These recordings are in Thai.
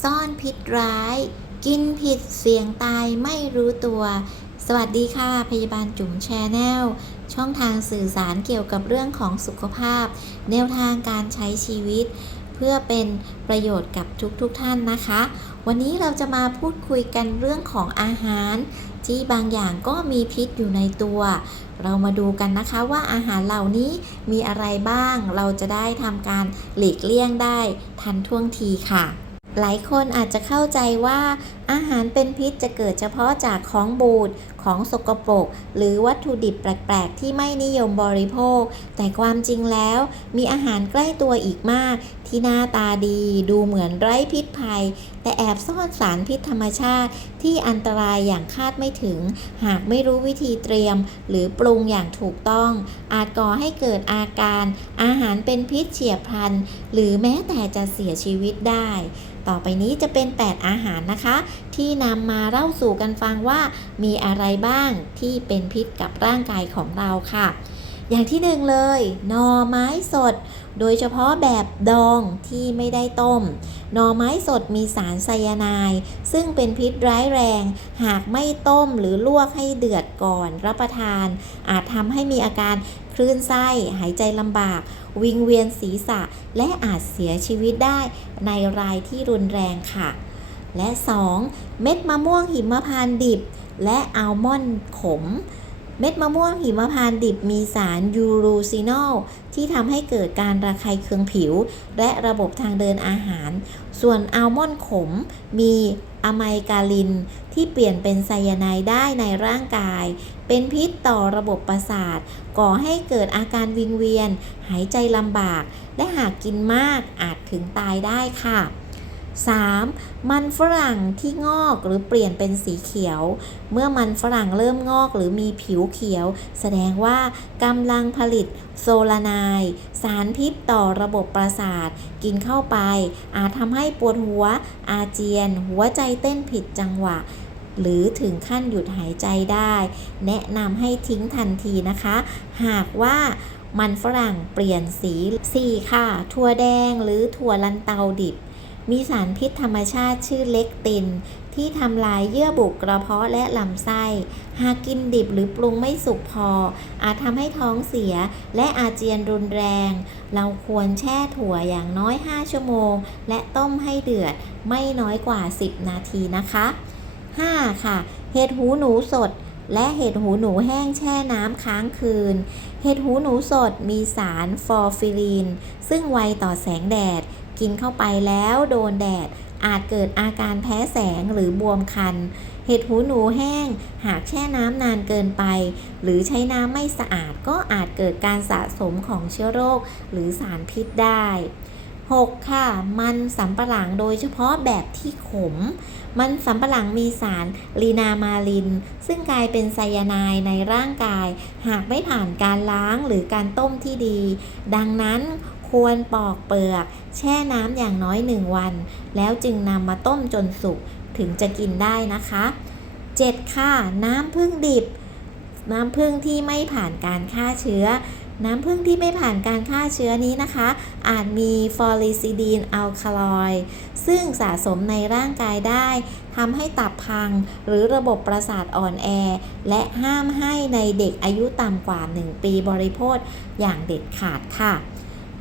ซ่อนพิษร้าย กินผิดเสี่ยงตายไม่รู้ตัว สวัสดีค่ะ พยาบาลจุ๋มแชนแนลช่องทางสื่อสารเกี่ยวกับเรื่องของสุขภาพ แนวทางการใช้ชีวิต เพื่อเป็นประโยชน์กับทุกๆทท่านนะคะ วันนี้เราจะมาพูดคุยกันเรื่องของอาหาร ที่บางอย่างก็มีพิษอยู่ในตัว เรามาดูกันนะคะว่าอาหารเหล่านี้มีอะไรบ้าง เราจะได้ทำการหลีกเลี่ยงได้ทันท่วงทีค่ะ หลายคนอาจจะเข้าใจว่าอาหารเป็นพิษจะเกิดเฉพาะจากของบูด ของสกปรก หรือวัตถุดิบแปลก ๆ ที่ไม่นิยมบริโภค แต่ความจริงแล้วมีอาหารใกล้ตัวอีกมาก ที่หน้าตาดี ดูเหมือนไร้พิษภัย แต่แอบซ่อนสารพิษธรรมชาติ ที่อันตรายอย่างคาดไม่ถึง หากไม่รู้วิธีเตรียม หรือปรุงอย่างถูกต้อง อาจก่อให้เกิดอาการ อาหารเป็นพิษเฉียบพลัน หรือแม้แต่จะเสียชีวิตได้ ต่อไปนี้จะเป็น 8 อาหารนะคะที่นำมาเล่าสู่กันฟังว่ามีอะไรบ้างที่เป็นพิษกับร่างกายของเราค่ะ อย่างที่หนึ่งเลยหน่อไม้สด โดยเฉพาะแบบดองที่ไม่ได้ต้มหน่อไม้สดมีสารไซยาไนด์ซึ่งเป็นพิษร้ายแรง หากไม่ต้มหรือลวกให้เดือดก่อนรับประทาน อาจทำให้มีอาการคลื่นไส้ หายใจลำบาก วิงเวียนศีรษะ และอาจเสียชีวิตได้ในรายที่รุนแรงค่ะ และ 2. เม็ดมะม่วงหิมพานต์ดิบ และอัลมอนด์ขม เม็ดมะม่วงหิมพานต์ดิบมีสารยูรูซินอลที่ทำให้เกิดการระคายเคืองผิว และระบบทางเดินอาหาร ส่วนอัลมอนด์ขมมีอะไมกาลิน ที่เปลี่ยนเป็นไซยาไนด์ได้ในร่างกาย เป็นพิษต่อระบบประสาท ก่อให้เกิดอาการวิงเวียน หายใจลำบาก และหากกินมากอาจถึงตายได้ค่ะ 3. มันฝรั่งที่งอกหรือเปลี่ยนเป็นสีเขียว เมื่อมันฝรั่งเริ่มงอกหรือมีผิวเขียว แสดงว่ากำลังผลิตโซลานด์สารพิษต่อระบบประสาท กินเข้าไป อาจทำให้ปวดหัว อาเจียน หัวใจเต้นผิดจังหวะหรือถึงขั้นหยุดหายใจได้ แนะนำให้ทิ้งทันทีนะคะ หากว่ามันฝรั่งเปลี่ยนสี 4 ค่ะ ถั่วแดงหรือถั่วลันเตาดิบ มีสารพิษธรรมชาติชื่อเล็กติน ที่ทำลายเยื่อบุกระเพาะและลำไส้ หากกินดิบหรือปรุงไม่สุกพอ อาจทำให้ท้องเสียและอาเจียนรุนแรง เราควรแช่ถั่วอย่างน้อย 5 ชั่วโมง และต้มให้เดือดไม่น้อยกว่า 10 นาทีนะคะ 5. ค่ะ เห็ดหูหนูสดและเห็ดหูหนูแห้งแช่น้ำค้างคืน เห็ดหูหนูสดมีสารฟอร์ฟิลีน ซึ่งไวต่อแสงแดด กินเข้าไปแล้วโดนแดด อาจเกิดอาการแพ้แสงหรือบวมคัน เห็ดหูหนูแห้ง หากแช่น้ำนานเกินไป หรือใช้น้ำไม่สะอาดก็อาจเกิดการสะสมของเชื้อโรค หรือสารพิษได้ 6. ค่ะ มันสำปะหลังโดยเฉพาะแบบที่ขม มันสำปะหลังมีสารลีนามาลิน ซึ่งกลายเป็นไซยาไนด์ในร่างกาย หากไม่ผ่านการล้างหรือการต้มที่ดี ดังนั้น ควรปอกเปลือก แช่น้ำอย่างน้อย 1 วัน แล้วจึงนำมาต้มจนสุกถึงจะกินได้นะคะ 7. ค่ะ น้ำผึ้งดิบ น้ำผึ้งที่ไม่ผ่านการฆ่าเชื้อ น้ำผึ้งที่ไม่ผ่านการฆ่าเชื้อนี้นะคะ อาจมีฟอริซิดีนอัลคาลอยซึ่งสะสมในร่างกายได้ทำให้ตับพังหรือระบบประสาทอ่อนแอ และห้ามให้ในเด็กอายุต่ำกว่า 1 ปีบริโภคอย่างเด็ดขาดค่ะ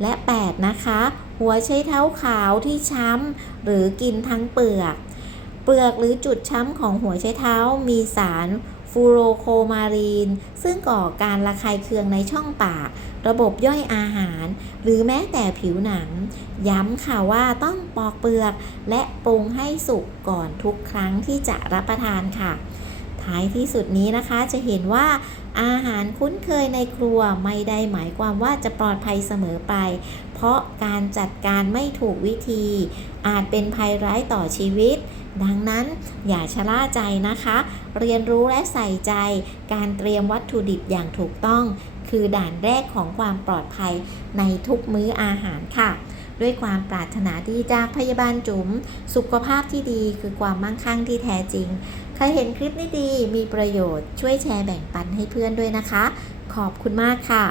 และ 8 นะคะ หัวไชเท้าขาวที่ช้ำหรือกินทั้งเปลือก เปลือกหรือจุดช้ำของหัวไชเท้ามีสารฟูโรโคมารีน ซึ่งก่อการระคายเคืองในช่องปาก ระบบย่อยอาหาร หรือแม้แต่ผิวหนัง ย้ำค่ะว่าต้องปอกเปลือก และปรุงให้สุกก่อนทุกครั้งที่จะรับประทานค่ะ ท้ายที่สุดนี้นะคะจะเห็นว่าอาหารคุ้นเคยในครัวไม่ได้หมายความว่าจะปลอดภัยเสมอไป เพราะการจัดการไม่ถูกวิธี อาจเป็นภัยร้ายต่อชีวิต ดังนั้นอย่าชะล่าใจนะคะ เรียนรู้และใส่ใจ การเตรียมวัตถุดิบอย่างถูกต้อง คือด่านแรกของความปลอดภัยในทุกมื้ออาหารค่ะ ด้วยความปรารถนาดีจากพยาบาลจุ๋ม สุขภาพที่ดีคือความมั่งคั่งที่แท้จริง ใครเห็นคลิปนี้ดีมีประโยชน์ช่วยแชร์แบ่งปันให้เพื่อนด้วยนะคะ ขอบคุณมากค่ะ